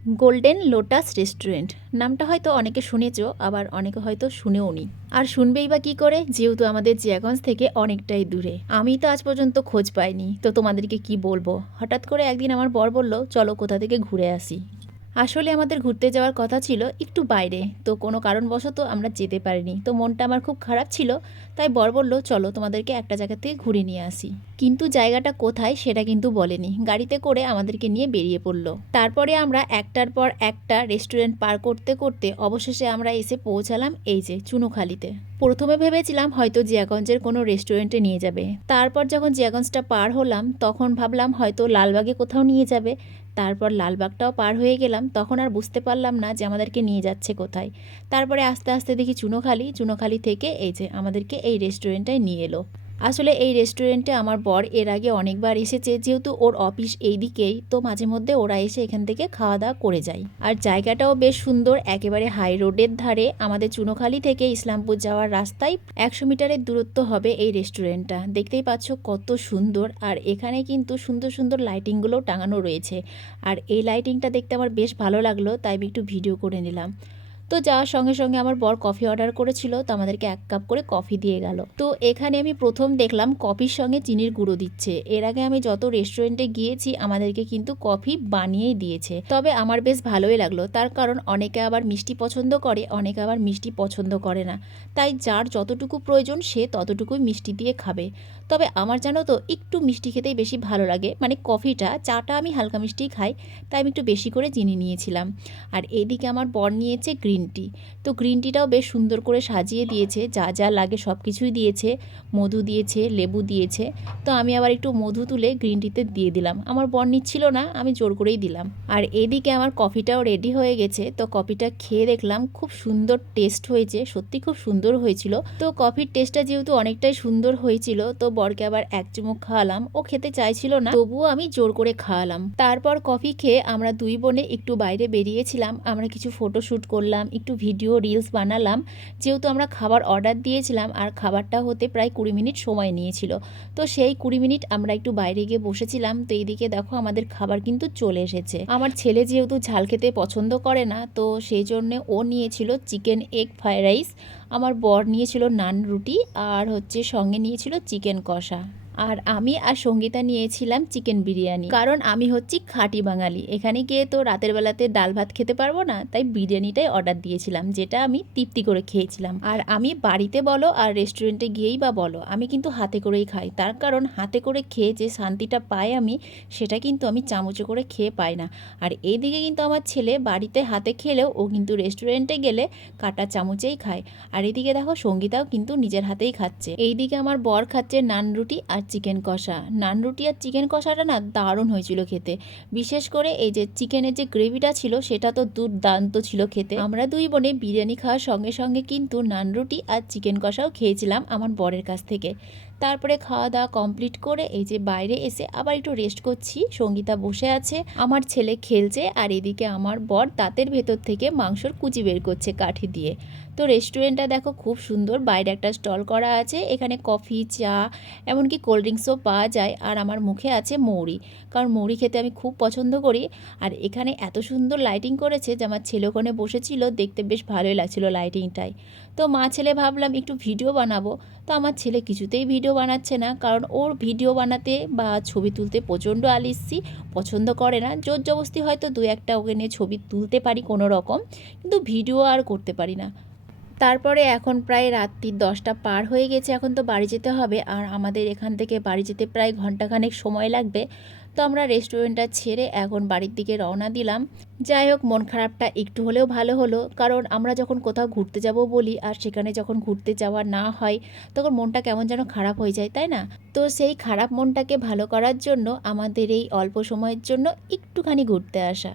Golden lotus restaurant নামটা হয়তো অনেকে শুনেছো, আবার অনেকে হয়তো শুনেওনি। আর শুনবেই বা কী করে, যেহেতু আমাদের জিয়াগঞ্জ থেকে অনেকটাই দূরে। আমি তো আজ পর্যন্ত খোঁজ পাইনি, তো তোমাদেরকে কি বলবো। হঠাৎ করে একদিন আমার বর বলল চলো কোথা থেকে ঘুরে আসি। আসলে আমাদের ঘুরতে যাওয়ার কথা ছিল একটু বাইরে, তো কোনো কারণবশত আমরা যেতে পারিনি। তো মনটা আমার খুব খারাপ ছিল, তাই বর বলল চলো তোমাদেরকে একটা জায়গা থেকে ঘুরে নিয়ে আসি। কিন্তু জায়গাটা কোথায় সেটা কিন্তু বলেনি, গাড়িতে করে আমাদেরকে নিয়ে বেরিয়ে পড়লো। তারপরে আমরা একটার পর একটা রেস্টুরেন্ট পার করতে করতে অবশেষে আমরা এসে পৌঁছালাম এই যে চুনোখালিতে। প্রথমে ভেবেছিলাম হয়তো জিয়াগঞ্জের কোনো রেস্টুরেন্টে নিয়ে যাবে, তারপর যখন জিয়াগঞ্জটা পার হলাম তখন ভাবলাম হয়তো লালবাগে কোথাও নিয়ে যাবে। তারপর লালবাগটাও পার হয়ে গেলাম, তখন আর বুঝতে পারলাম না যে আমাদেরকে নিয়ে যাচ্ছে কোথায়। তারপরে আস্তে আস্তে দেখি চুনোখালি থেকে এই যে আমাদেরকে এই রেস্টুরেন্টটায় নিয়ে এলো। আসলে এই রেস্টুরেন্টে আমার বর এর আগে অনেকবার এসেছে, যেহেতু ওর অফিস এই দিকেই, তো মাঝে মধ্যে ওরা এসে এখান থেকে খাওয়া দাওয়া করে যায়। আর জায়গাটাও বেশ সুন্দর, একেবারে হাই রোডের ধারে। আমাদের চুনোখালি থেকে ইসলামপুর যাওয়ার রাস্তায় 100 মিটারের দূরত্ব হবে এই রেস্টুরেন্টটা। দেখতেই পাচ্ছ কত সুন্দর, আর এখানে কিন্তু সুন্দর সুন্দর লাইটিংগুলো টাঙানো রয়েছে। আর এই লাইটিংটা দেখতে আমার বেশ ভালো লাগলো, তাই আমি একটু ভিডিও করে নিলাম। তো যাওয়ার সঙ্গে সঙ্গে আমার বর কফি অর্ডার করেছিল, তো আমাদেরকে 1 কাপ করে কফি দিয়ে গেল। তো এখানে আমি প্রথম দেখলাম কফির সঙ্গে চিনির গুঁড়ো দিচ্ছে। এর আগে আমি যত রেস্টুরেন্টে গিয়েছি আমাদেরকে কিন্তু কফি বানিয়েই দিয়েছে, তবে আমার বেশ ভালোই লাগলো। তার কারণ অনেকে আবার মিষ্টি পছন্দ করে, অনেকে আবার মিষ্টি পছন্দ করে না। তাই যার যতটুকু প্রয়োজন সে ততটুকুই মিষ্টি দিয়ে খাবে। তবে আমার জানো তো একটু মিষ্টি খেতেই বেশি ভালো লাগে, মানে কফিটা, চাটা আমি হালকা মিষ্টিই খাই, তাই আমি একটু বেশি করে চিনি নিয়েছিলাম। আর এইদিকে আমার বর নিয়েছে গ্রিন টি। তো গ্রিন টিটাও বেশ সুন্দর করে সাজিয়ে দিয়েছে, যা যা লাগে সব কিছুই দিয়েছে। মধু দিয়েছে, লেবু দিয়েছে। তো আমি আবার একটু মধু তুলে গ্রিন টিতে দিয়ে দিলাম। আমার বর নিচ্ছিল না, আমি জোর করেই দিলাম। আর এদিকে আমার কফিটাও রেডি হয়ে গেছে। তো কফিটা খেয়ে দেখলাম খুব সুন্দর টেস্ট হয়েছে, সত্যি খুব সুন্দর হয়েছিল। তো কফির টেস্টটা যেহেতু অনেকটাই সুন্দর হয়েছিল, তো বরকে আবার 1 চুমুক খাওয়ালাম। ও খেতে চাইছিল না, তবুও আমি জোর করে খাওয়ালাম। তারপর কফি খেয়ে আমরা দুই বোনে একটু বাইরে বেরিয়েছিলাম। আমরা কিছু ফটোশ্যুট করলাম, একটু ভিডিও রিলস বানালাম। যেহেতু আমরা খাবার অর্ডার দিয়েছিলাম আর খাবারটা হতে প্রায় 20 মিনিট সময় নিয়েছিল, তো সেই 20 মিনিট আমরা একটু বাইরে গিয়ে বসেছিলাম। তো এইদিকে দেখো আমাদের খাবার কিন্তু চলে এসেছে। আমার ছেলে যেহেতু ঝাল খেতে পছন্দ করে না, তো সেই জন্য ও নিয়েছিল চিকেন এগ ফ্রাইড রাইস। আমার বর নিয়েছিল নান রুটি, আর সঙ্গে নিয়েছিল চিকেন কষা। আর আমি আর সঙ্গীতা নিয়েছিলাম চিকেন বিরিয়ানি, কারণ আমি হচ্ছি খাঁটি বাঙালি। এখানে গিয়ে তো রাতের বেলাতে ডাল ভাত খেতে পারবো না, তাই বিরিয়ানিটাই অর্ডার দিয়েছিলাম, যেটা আমি তৃপ্তি করে খেয়েছিলাম। আর আমি বাড়িতে বলো আর রেস্টুরেন্টে গিয়েই বা বলো, আমি কিন্তু হাতে করেই খাই। তার কারণ হাতে করে খেয়ে যে শান্তিটা পাই আমি, সেটা কিন্তু আমি চামচে করে খেয়ে পাই না। আর এইদিকে কিন্তু আমার ছেলে বাড়িতে হাতে খেলেও ও কিন্তু রেস্টুরেন্টে গেলে কাঁটা চামচেই খায়। আর এদিকে দেখো সঙ্গীতাও কিন্তু নিজের হাতেই খাচ্ছে। এইদিকে আমার বর খাচ্ছে নান রুটি আর চিকেন কষা। নান রুটি আর চিকেন কষাটা না দারুণ হয়েছিল খেতে। বিশেষ করে এই যে চিকেনের যে গ্রেভিটা ছিল সেটা তো দুর্দান্ত ছিল খেতে। আমরা দুই বোনে বিরিয়ানি খাওয়ার সঙ্গে সঙ্গে কিন্তু নান রুটি আর চিকেন কষাও খেয়েছিলাম আমার বরের কাছ থেকে। তারপরে খাওয়া দাওয়া কমপ্লিট করে এই যে বাইরে এসে আবার একটু রেস্ট করছি। সঙ্গীতা বসে আছে, আমার ছেলে খেলছে, আর এদিকে আমার বর দাঁতের ভেতর থেকে মাংসর কুচি বের করছে কাঠি দিয়ে। তো রেস্টুরেন্টটা দেখো খুব সুন্দর, বাইরে একটা স্টল করা আছে, এখানে কফি, চা, এমনকি কোল্ড ড্রিঙ্কসও পাওয়া যায়। আর আমার মুখে আছে মৌরি, কারণ মৌরি খেতে আমি খুব পছন্দ করি। আর এখানে এত সুন্দর লাইটিং করেছে যে আমার ছেলে ওখানে বসেছিল, দেখতে বেশ ভালোই লাগছিল লাইটিংটাই। তো মা ছেলে ভাবলাম একটু ভিডিও বানাবো। তো আমার ছেলে কিছুতেই ভিডিও বানাচ্ছে না, কারণ ওর ভিডিও বানাতে বা ছবি তুলতে প্রচণ্ড আলিস্যি, পছন্দ করে না। জোর জবস্তি হয়তো 2-1টা ওকে নিয়ে ছবি তুলতে পারি কোনো রকম, কিন্তু ভিডিও আর করতে পারি না। তারপরে এখন প্রায় রাত্রি 10টা পার হয়ে গেছে, এখন তো বাড়ি যেতে হবে। আর আমাদের এখান থেকে বাড়ি যেতে প্রায় ঘন্টাখানেক সময় লাগবে। তো আমরা রেস্টুরেন্টটা ছেড়ে এখন বাড়ির দিকে রওনা দিলাম। যাই হোক, মন খারাপটা একটু হলেও ভালো হলো, কারণ আমরা যখন কোথাও ঘুরতে যাব বলি আর সেখানে যখন ঘুরতে যাওয়া না হয়, তখন মনটা কেমন যেন খারাপ হয়ে যায়, তাই না? তো সেই খারাপ মনটাকে ভালো করার জন্য আমাদের এই অল্প সময়ের জন্য একটুখানি ঘুরতে আসা।